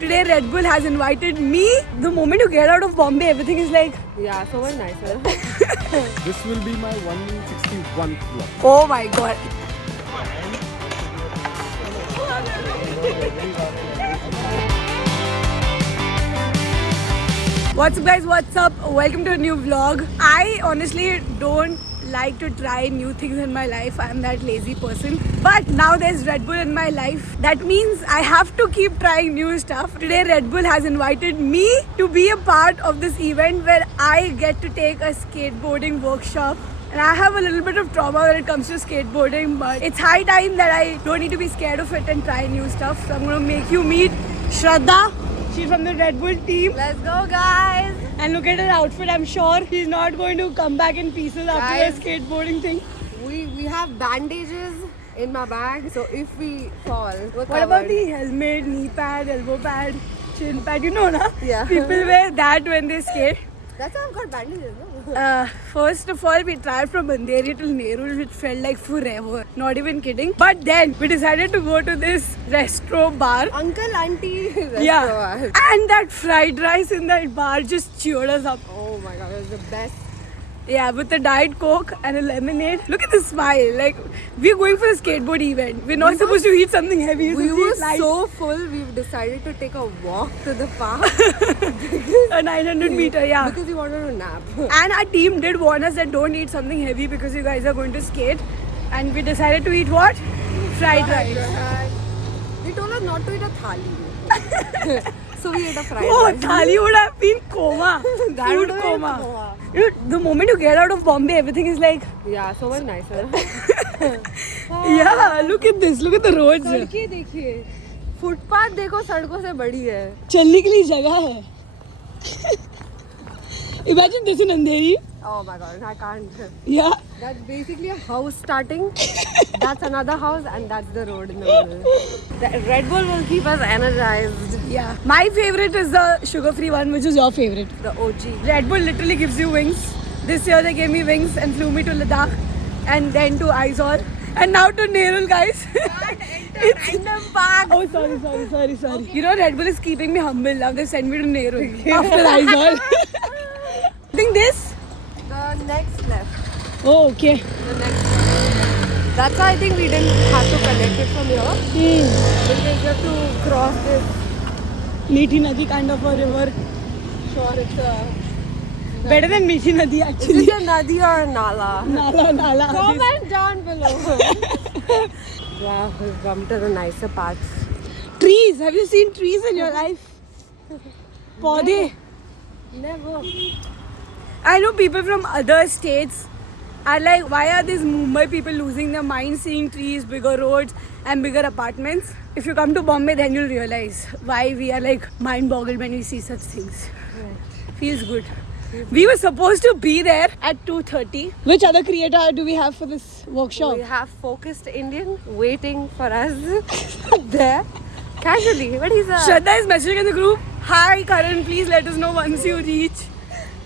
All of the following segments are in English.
Today Red Bull has invited me. The moment you get out of Bombay, everything is like, Yeah, so much nicer. This will be my 161th vlog. oh my god. What's up guys, what's up? Welcome to a new vlog. I honestly don't like to try new things in my life. I'm that lazy person. But now there's Red Bull in my life. That means I have to keep trying new stuff. Today Red Bull has invited me to be a part of this event where I get to take a skateboarding workshop. And I have a little bit of trauma when it comes to skateboarding, but it's high time that I don't need to be scared of it and try new stuff. So I'm going to make you meet Shraddha. She's from the Red Bull team. Let's go, guys. And look at her outfit. I'm sure she's not going to come back in pieces after Guys. the skateboarding thing. We have bandages in my bag, so if we fall, we're What about covered. the helmet, knee pad, elbow pad, chin pad? You know, na? Yeah. People wear that when they skate. That's why I've got bandages, no? First of all, we tried from Andheri till Nerul, which felt like forever. Not even kidding. But then we decided to go to this resto bar. Uncle, auntie, Yeah. restaurant. And that fried rice in that bar just cheered us up. Oh my god, it was the best. Yeah, with a Diet Coke and a lemonade. Look at the smile. Like, we're going for a skateboard event. We're not supposed to eat something heavy. We Supposed to were eat light. so full, we've decided to take a walk to the park A 900 meter, yeah. because we wanted to nap. And our team did warn us that don't eat something heavy because you guys are going to skate. And we decided to eat what? Fried rice. They told us not to eat a thali. So we ate a fried Oh, rice. thali would have been coma. That Food would have been coma. coma. You know, the moment you get out of Bombay, everything is like, Yeah, so much nicer. yeah, look at this. Look at the roads. सड़कें देखिए footpath देखो सड़कों से बड़ी है. चलने के लिए जगह है. Imagine this in Andheri. Oh my god, I can't. Yeah. That's basically a house starting. That's another house, and that's the road in the middle. The Red Bull will keep us energized. Yeah. My favorite is the sugar-free one, which is your favorite. The OG. Red Bull literally gives you wings. This year they gave me wings and flew me to Ladakh and then to Aizawl and now to Nerul, guys. Random park. Oh, sorry. Okay. You know, Red Bull is keeping me humble now. They sent me to Nerul after Aizawl. I think this? The next left. Oh, okay. The next left. That's why I think we didn't have to connect it from here. Because you have to cross this. Meethi Nadi kind of a river. Sure, it's a. Better than Meethi Nadi Is actually. it a nadi or a nala? Nala. Comment down below. Wow, we've come to the nicer parts. Trees. Have you seen trees in your life? Paudhe. Never. I know people from other states are like, why are these Mumbai people losing their minds seeing trees, bigger roads and bigger apartments? If you come to Bombay, then you'll realize why we are like mind boggled when we see such things. Feels good. We were supposed to be there at 2:30. Which other creator do we have for this workshop? We have focused Indian waiting for us there casually. But he's a. Shraddha is messaging in the group. Hi Karan, please let us know once you reach.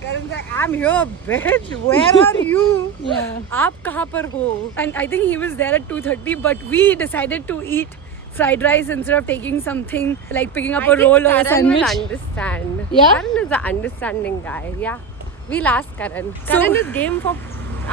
Karan's like, I'm here, bitch. Where are you? Yeah. आप कहाँ पर हो? And I think he was there at 2:30, but we decided to eat fried rice instead of taking something like picking up a roll or a Karan will sandwich. understand. Yeah? Karan is an understanding guy. Yeah. We'll ask Karan. Karan is game for.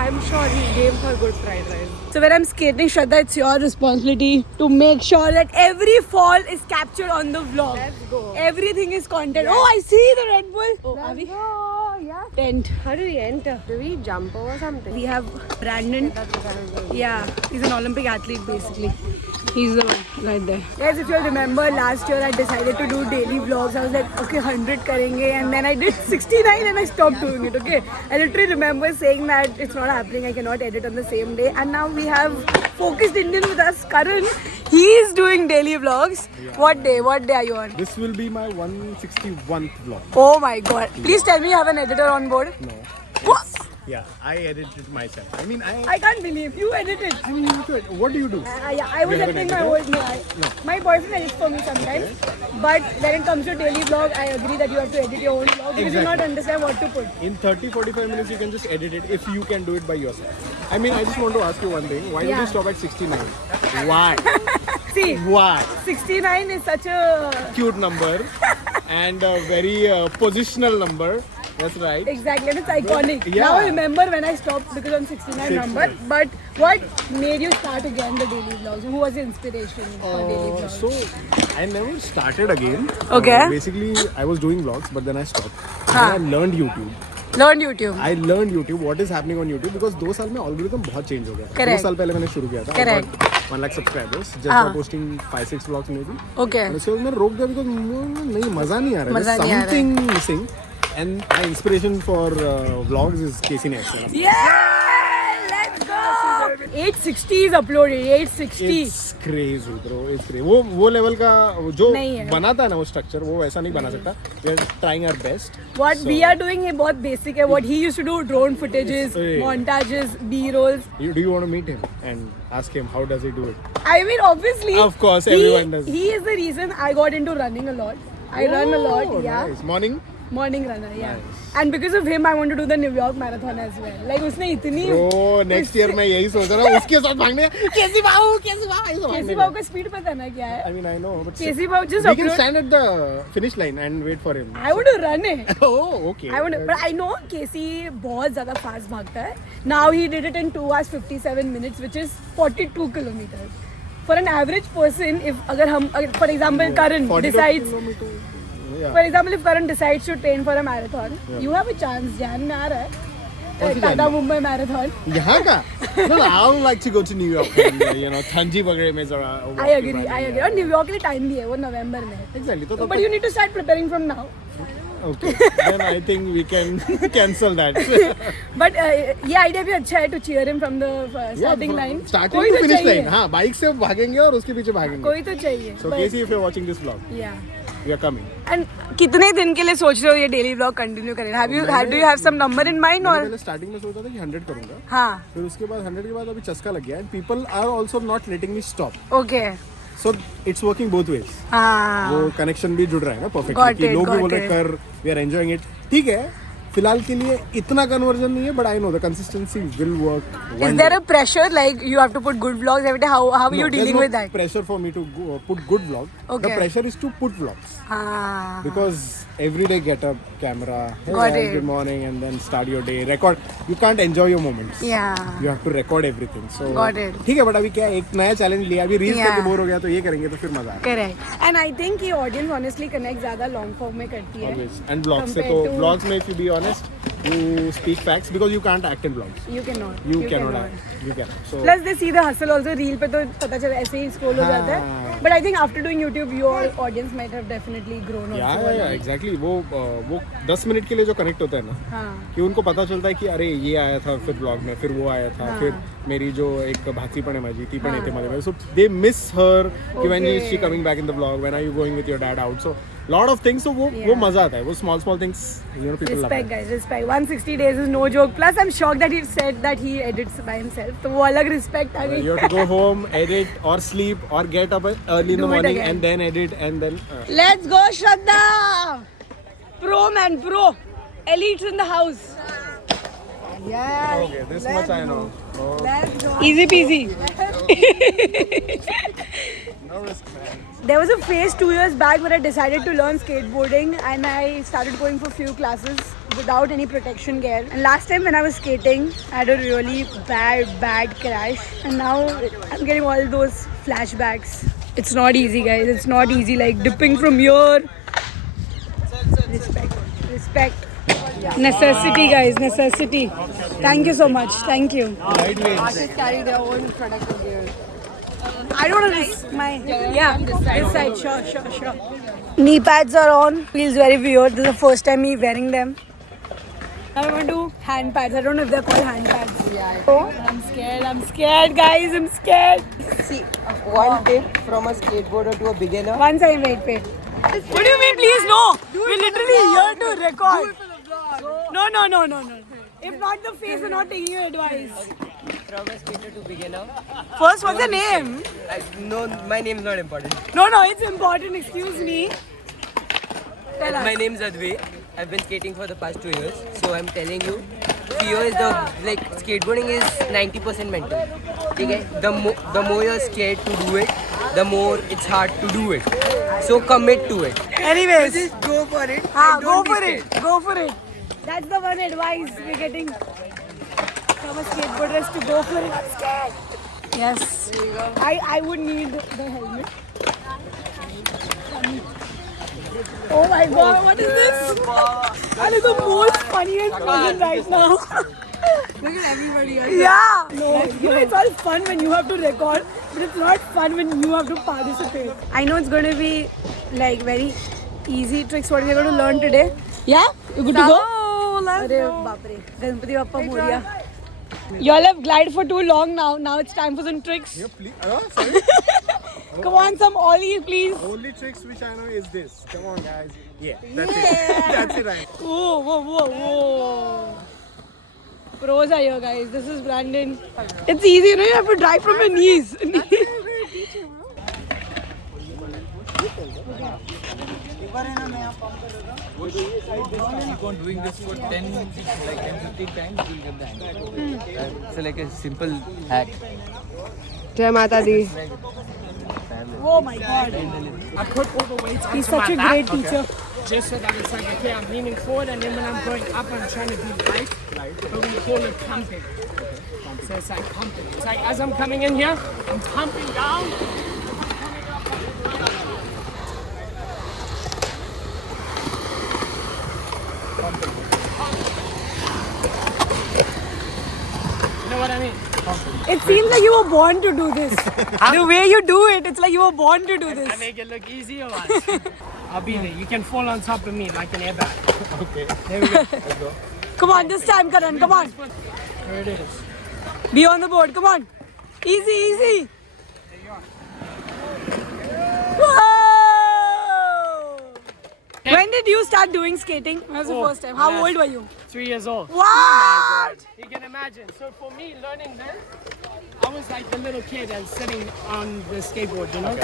I'm sure he's game for good fried rice. So when I'm skating, Shraddha, it's your responsibility to make sure that every fall is captured on the vlog. Let's go. Everything is content. Oh, I see the Red Bull. Oh, are we? go. Yeah. Tent. How do we enter? Do we jump over something? We have Brandon. That's what I'm doing. Yeah, he's an Olympic athlete basically. He's the one right there. Guys, if you all remember, last year I decided to do daily vlogs. I was like, okay, 100 karenge, and then I did 69 and I stopped doing it, okay? I literally remember saying that it's not happening, I cannot edit on the same day. And now we have focused Indian with us, Karan. He is doing daily vlogs. Yeah. What day are you on? This will be my 161th vlog. Oh my god. Please tell me you have an editor on board. No. What? Yeah, I edited myself. I can't believe you edited. What do you do? Yeah, I was You have an editing my editor? old. No, my boyfriend edits for me sometimes. But when it comes to daily vlog, I agree that you have to edit your own vlog because you not understand what to put. In 30-45 minutes, you can just edit it if you can do it by yourself. I just want to ask you one thing. Why did Yeah. you stop at 69? Why? See, Why? 69 is such a... Cute number and a very positional number. That's right. Exactly, and it's iconic. Yeah. Now I remember when I stopped because I'm 69 number. But what made you start again the daily vlogs? Who was your inspiration for daily vlogs? So I never started again. Okay. Basically, I was doing vlogs, but then I stopped. हाँ. Then I learned YouTube. Learn YouTube. I learned YouTube. What is happening on YouTube? Because 2 साल में algorithm बहुत change हो गया. Correct. 2 साल पहले मैंने शुरू किया था. Correct. I got 1 lakh subscribers. Just हाँ. by posting 5-6 vlogs maybe. Okay. And उसके बाद मैंने रोक दिया because नहीं मजा नहीं आ रहा. मजा There's नहीं आ रहा है. something missing. And my inspiration for vlogs is Casey Neistat. Yeah! Let's go! 860 is uploaded. 860. It's crazy, bro. It's crazy. वो level का जो नहीं है. बनाता है ना वो structure वो वैसा नहीं बना सकता. We are trying our best. What So- we are doing है बहुत basic है. What he used to do, drone footages, Yeah. montages, B-rolls. Do you want to meet him and ask him how does he do it? I mean, obviously. Of course, everyone does. He is the reason I got into running a lot. I run a lot, Oh, yeah. Nice. Morning. Morning runner, yeah. Nice. And because of him, I want to do the New York Marathon as well. Like उसने इतनी Bro, next year मैं यही सोच रहा हूँ उसके साथ भागने. कैसी भागो केसी भाव का स्पीड पता ना क्या है? I mean I know, but केसी भाव just we can upload. stand at the finish line and wait for him. I want to run it. Oh, okay. I want to, but I know केसी बहुत ज़्यादा fast भागता है. Now he did it in 2 hours 57 minutes, which is 42 kilometers. For an average person, if अगर हम for example Karan 42 decides. kilometer. Yeah. For example, if Karan decides to train for a marathon, you have a chance. ध्यान में आ रहा है. कौन सी Tata जान में? Mumbai Marathon. यहाँ का? No, I would like to go to New York. And, थंजी वगैरह में जरा. I agree. और न्यूयॉर्क के लिए टाइम भी है वो नवंबर में. Exactly. तो But you need to start preparing from now. Okay. Then I think we can cancel that. But ये idea भी अच्छा है to cheer him from the starting line. Starting कोई to तो finish चाहिए. line. हाँ, बाइक से भागेंगे और उसके पीछे भागेंगे. कोई तो चाहिए. So But- Casey, if you're watching this vlog, Yeah. we are coming. And कितने दिन के लिए सोच रहे हो ये daily vlog continue करें? Do you have some number in mind मैंने or? पहले स्टार्टिंग में सोचा था कि 100 करूंगा. हाँ. फिर उसके बाद 100 के बाद अभी चस्का लग गया. And people are also not letting me stop. Okay. So it's working both ways. हाँ. वो कनेक्शन भी जुड़ रहा है ना Got परफेक्टली कि it, लोग भी got बोल रहे it. कर वी आर एंजॉयिंग इट. ठीक है फिलहाल के लिए इतना कन्वर्जन नहीं है but I know the consistency will work. Is there a pressure like you have to put good vlogs every day? How are you dealing with that? Pressure for me to put good vlog. Okay. The pressure is to put vlogs हाँ. because every day get up camera. Hey Got guys, it. good morning and then start your day. Record. You can't enjoy your moments. Yeah. You have to record everything. So Got it. ठीक है but अभी क्या है, एक नया challenge लिया. अभी reels Yeah. करके बोर हो गया तो ये करेंगे तो फिर मजा आएगा. Correct. And I think ये audience honestly connect ज़्यादा long form में करती है. Always. And vlogs से Compared तो to- vlogs में if you be honest you speak facts because you can't act in vlogs. You cannot. You cannot act. You cannot. So Plus they see the hustle also. Reel पे तो पता चला ऐसे ही scroll हो हाँ. जाता है. But I think after doing YouTube, your audience might have definitely grown also. yeah, exactly. वो 10 मिनट के लिए जो कनेक्ट होता है ना हाँ. कि उनको पता चलता है कि अरे ये आया था फिर ब्लॉग में फिर वो आया था हाँ. फिर मेरी जो एक भाची पण आहे माझी ती पण येते मध्ये सो दे मिस हर कि when is she coming back in the blog when are you going with your dad out so lot of things. so वो मजा आता है वो small things people love Respect that. guys, respect. 160 days is no joke. Plus I'm shocked that he said that he edits by himself. तो वो अलग respect आ गई. You have to go home, edit or sleep or get up early in Do the it morning again. and then edit and then Let's go Shraddha. Pro man, pro. Elites in the house. Yeah. okay, this much I know. Oh, Let's go. Easy peasy. no risk, man. There was a phase 2 years back where I decided to learn skateboarding and I started going for few classes without any protection gear. And last time when I was skating, I had a really bad crash. And now I'm getting all those flashbacks. It's not easy guys, it's not easy like dipping from here. Respect. Necessity guys, necessity. Thank you so much, thank you. Lightweight. Artists carry their own protective gear. I don't want to risk my... Yeah, this side, sure. Knee pads are on. Feels very weird. This is the first time me wearing them. Now I want to do hand pads. I don't know if they're called hand pads. Yeah. Oh, I'm scared guys. I'm scared. See, one tip from a skateboarder to a beginner. One second, wait. What do you mean, please? No. We're literally here to record. No. If not the face, we're not taking your advice. From a skater to beginner. First, what's the name? No, my name is not important. No, it's important. Excuse me. Tell us. My name is Advay. I've been skating for the past 2 years. So I'm telling you, fear is skateboarding is 90% mental. Okay? The more you're scared to do it, the more it's hard to do it. So commit to it. Anyways, Just go for it. go and don't be for it. scared. Go for it. That's the one advice we're getting from a skateboarder to go for it. I'm scared. Yes. I would need the helmet. Oh my god, what is this? That is the most funniest person right now. Look at everybody. Yeah. No, you know, it's all fun when you have to record, but it's not fun when you have to participate. I know it's going to be like very easy tricks what we're going to learn today. Yeah? You good to go? Oh, let's Arre, go. Bapre. Ganpati Bappa Moria. Y'all have glided for too long now. Now it's time for some tricks. Yeah, please. Sorry. Come on, some ollie, please. Only tricks which I know is this. Come on, guys. Yeah, that's it. That's it, right. Whoa, whoa, whoa, whoa. Pros are here, guys. This is Brandon. It's easy, you know, you have to drive from your knees. Keep on doing this for 10, like 10-15 times, you'll get the hang. It's like a simple hack. Jai Mata Di. Oh my god. I put all the weights He's onto such a my great back, teacher. just so that it's like, okay, I'm leaning forward, and then when I'm going up, I'm trying to do light, but we call it pumping. So it's like pumping. It's like as I'm coming in here, I'm pumping down. You know what I mean? It seems like you were born to do this. The way you do it, it's like you were born to do I this. make it look easy or what? I'll be there. You can fall on top of me like an airbag. Okay. There we go. Come on, this time, Karan, come on. There it is. Be on the board, come on. Easy, easy. Whoa! When did you start doing skating? When was the first time? How old were you? 3 years old. What? You can imagine. So for me, learning this, I was like the little kid and sitting on the skateboard, you know?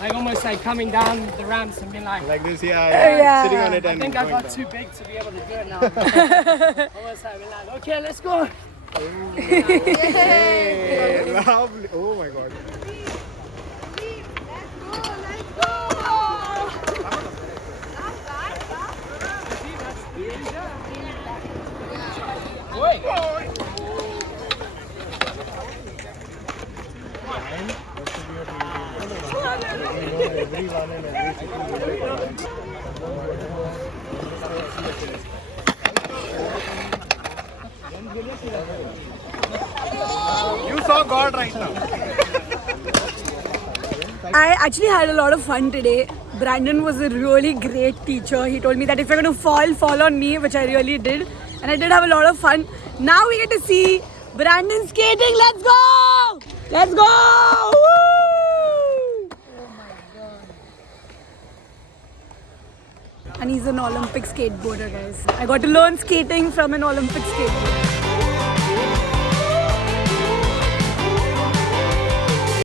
Like almost like coming down the ramps and being like, Like this, yeah. Sitting on it I and think I going got down. too big to be able to do it now. Almost like, being like, okay, let's go. Hey, lovely. Oh my god. You saw God right now. I actually had a lot of fun today. Brandon was a really great teacher. He told me that if you're going to fall on me, which I really did. And I did have a lot of fun. Now we get to see Brandon skating. Let's go! Let's go! Woo! Oh my god. And he's an Olympic skateboarder, guys. I got to learn skating from an Olympic skateboarder.